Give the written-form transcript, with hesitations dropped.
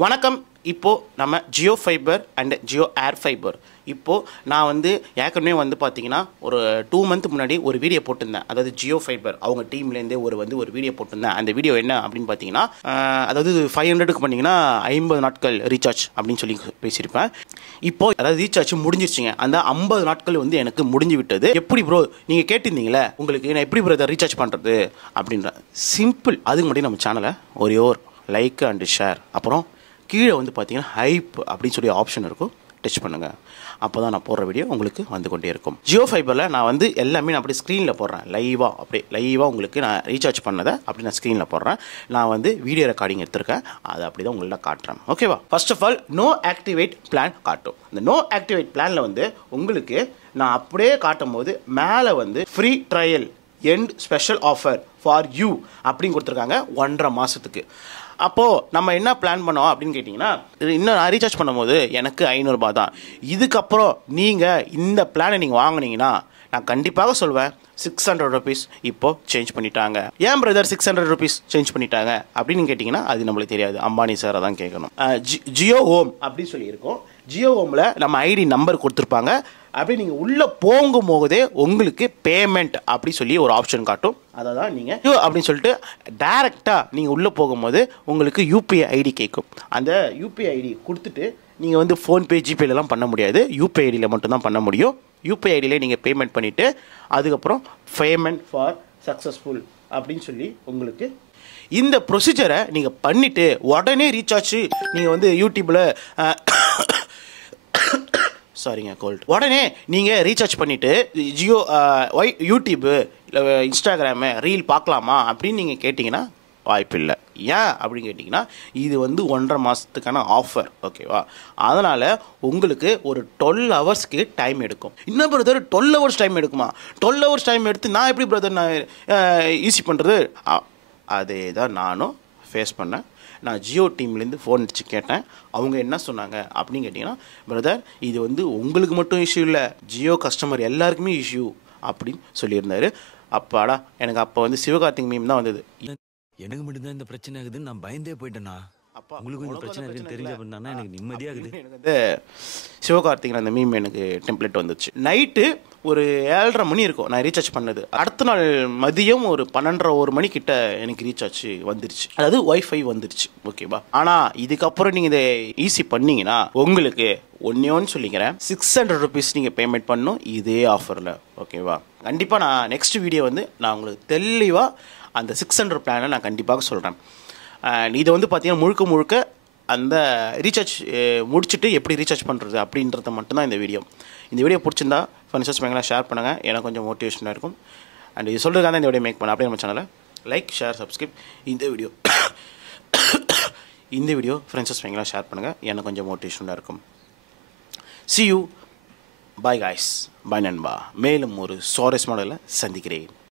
வணக்கம். இப்போது நம்ம Jio fibre and Jio air fibre இப்போது நான் வந்து ஏற்கனவே வந்து பார்த்தீங்கன்னா ஒரு 2 மந்த் முன்னாடி ஒரு வீடியோ போட்டிருந்தேன். அதாவது ஜியோ ஃபைபர் அவங்க டீம்லேருந்தே ஒரு வீடியோ போட்டிருந்தேன். அந்த வீடியோ என்ன அப்படின்னு பார்த்தீங்கன்னா, அதாவது 500க்கு பண்ணிங்கன்னா 50 நாட்கள் ரீசார்ஜ் அப்படின்னு சொல்லி பேசியிருப்பேன். இப்போது அதாவது ரீசார்ஜ் முடிஞ்சிருச்சுங்க. அந்த 50 நாட்கள் வந்து எனக்கு முடிஞ்சு விட்டது. எப்படி ப்ரோ நீங்கள் கேட்டிருந்தீங்களே, உங்களுக்கு நான் எப்படி ப்ரோ இதை ரீசார்ஜ் பண்ணுறது அப்படின்ற சிம்பிள். அதுக்கு முன்னாடி நம்ம சேனலை ஒரே ஒரு லைக் அண்ட் ஷேர், அப்புறம் கீழே வந்து பார்த்தீங்கன்னா ஹைப் அப்படின்னு சொல்லி ஆப்ஷன் இருக்கும், டச் பண்ணுங்கள். அப்போ தான் நான் போடுற வீடியோ உங்களுக்கு வந்து கொண்டே இருக்கும். ஜியோ ஃபைபரில் நான் வந்து எல்லாமே நான் அப்படி ஸ்க்ரீனில் போடுறேன். லைவாக உங்களுக்கு நான் ரீசார்ஜ் பண்ணதை அப்படி நான் ஸ்க்ரீனில் போடுறேன். நான் வந்து வீடியோ ரெக்கார்டிங் எடுத்திருக்கேன், அதை அப்படி தான் உங்கள்ட்ட காட்டுறேன். ஓகேவா? First of all no activate plan காட்டும். இந்த நோ ஆக்டிவேட் பிளானில் வந்து உங்களுக்கு நான் அப்படியே காட்டும் போது மேலே வந்து free trial end special offer for you அப்படின்னு கொடுத்துருக்காங்க 1.5 மாதத்துக்கு. அப்போது நம்ம என்ன பிளான் பண்ணோம் அப்படின்னு கேட்டிங்கன்னா, இன்னும் நான் ரீசார்ஜ் பண்ணும்போது எனக்கு 500 ரூபாய் தான். இதுக்கப்புறம் நீங்கள் இந்த பிளானை நீங்கள் வாங்கினீங்கன்னா நான் கண்டிப்பாக சொல்வேன் 600 ருபீஸ் இப்போது சேஞ்ச் பண்ணிட்டாங்க. ஏன் பிரதர் 600 ருபீஸ் சேஞ்ச் பண்ணிட்டாங்க அப்படின்னு கேட்டிங்கன்னா, அது நம்மளுக்கு தெரியாது, அம்பானி சாரை தான் கேட்கணும். ஜியோ ஹோம் அப்படின்னு சொல்லியிருக்கோம். ஜியோ ஹோமில் நம்ம ஐடி நம்பர் கொடுத்துருப்பாங்க. அப்படி நீங்கள் உள்ளே போகும்போதே உங்களுக்கு பேமெண்ட் அப்படி சொல்லி ஒரு ஆப்ஷன் காட்டும். அதை தான் நீங்கள் அப்படின்னு சொல்லிட்டு டைரெக்டாக நீங்கள் உள்ளே போகும்போது உங்களுக்கு யூபிஐ ஐடி கேட்கும். அந்த யூபிஐ ஐடி கொடுத்துட்டு நீங்கள் வந்து ஃபோன்பே ஜிபேலலாம் பண்ண முடியாது, யூபிஐ ஐடியில் மட்டும்தான் பண்ண முடியும். யூபிஐ ஐடியிலே நீங்கள் பேமெண்ட் பண்ணிவிட்டு அதுக்கப்புறம் பேமெண்ட் ஃபார் சக்ஸஸ்ஃபுல் அப்படின்னு சொல்லி உங்களுக்கு இந்த ப்ரொசீஜரை நீங்கள் பண்ணிவிட்டு உடனே ரீசார்ஜ் நீங்கள் வந்து யூடியூப்பில் சாரிங்க கோல்டு, உடனே நீங்கள் ரீசார்ஜ் பண்ணிவிட்டு ஜியோ யூடியூப்பு இல்லை இன்ஸ்டாகிராமு ரீல் பார்க்கலாமா அப்படின்னு நீங்கள் கேட்டிங்கன்னா வாய்ப்பு இல்லை. ஏன் அப்படின்னு கேட்டிங்கன்னா, இது வந்து 1.5 மாதத்துக்கான ஆஃபர். ஓகேவா? அதனால் உங்களுக்கு ஒரு 12 ஹவர்ஸ்க்கு டைம் எடுக்கும். இன்னும் பிரதர் 12 ஹவர்ஸ் டைம் எடுக்குமா? 12 ஹவர்ஸ் டைம் எடுத்து நான் எப்படி பிரதர் நான் ஈஸி பண்ணுறது? அதே தான் நானும் ஃபேஸ் பண்ணேன். நான் ஜியோ டீம்லேருந்து ஃபோன் அடித்து கேட்டேன். அவங்க என்ன சொன்னாங்க அப்படின்னு கேட்டிங்கன்னா, பிரதர் இது வந்து உங்களுக்கு மட்டும் இஷ்யூ இல்லை, ஜியோ கஸ்டமர் எல்லாருக்குமே இஷ்யூ அப்படின்னு சொல்லியிருந்தாரு. அப்பாடா, எனக்கு அப்போ வந்து சிவகார்த்திக் மீம் தான் வந்தது. எனக்கு மட்டும்தான் இந்த பிரச்சனை ஆகுதுன்னு நான் பயந்தே போயிட்டேன்னா, அப்பா உங்களுக்கு இந்த பிரச்சனை இருக்குன்னு தெரிஞ்ச பண்ணா எனக்கு நிம்மதியாக இருக்குது. எனக்கு வந்து சிவகார்த்திகன் அந்த மீம் எனக்கு டெம்ப்ளேட் வந்துச்சு. நைட்டு ஒரு 7:30 மணி இருக்கும் நான் ரீசார்ஜ் பண்ணது. அடுத்த நாள் மதியம் ஒரு 12:30 மணி கிட்ட எனக்கு ரீசார்ஜ் வந்துருச்சு, அதாவது ஒய்ஃபை வந்துருச்சு. ஓகேவா? ஆனால் இதுக்கப்புறம் நீங்கள் இதை ஈஸி பண்ணீங்கன்னா உங்களுக்கு ஒன்று சொல்லிக்கிறேன், 600 ருபீஸ் நீங்கள் பேமெண்ட் பண்ணணும் இதே ஆஃபரில். ஓகேவா? கண்டிப்பாக நான் நெக்ஸ்ட் வீடியோ வந்து நான் உங்களுக்கு தெளிவாக அந்த 600 பிளானை நான் கண்டிப்பாக சொல்கிறேன். இதை வந்து பார்த்தீங்கன்னா முழுக்க அந்த ரீசார்ஜ் முடிச்சுட்டு எப்படி ரீசார்ஜ் பண்ணுறது அப்படின்றத மட்டும்தான் இந்த வீடியோ பிடிச்சிருந்தா ஃப்ரெண்ட்ஸ் மேங்கலாம் ஷேர் பண்ணுங்கள், எனக்கு கொஞ்சம் மோட்டிவேஷனாக இருக்கும். அண்ட் இது சொல்கிறதுக்காக தான் இந்த வீடியோ மேக் பண்ணேன். அப்படியே நம்ம சேனலை லைக் ஷேர் சப்ஸ்கிரைப் இந்த வீடியோ ஃப்ரெண்ட்ஸ் மேங்கலாம் ஷேர் பண்ணுங்கள், எனக்கு கொஞ்சம் மோட்டிவேஷனாக இருக்கும். See you, bye guys, bye நண்பா. மேலும் ஒரு சுவாரஸ்யமான சந்திக்கிறேன்.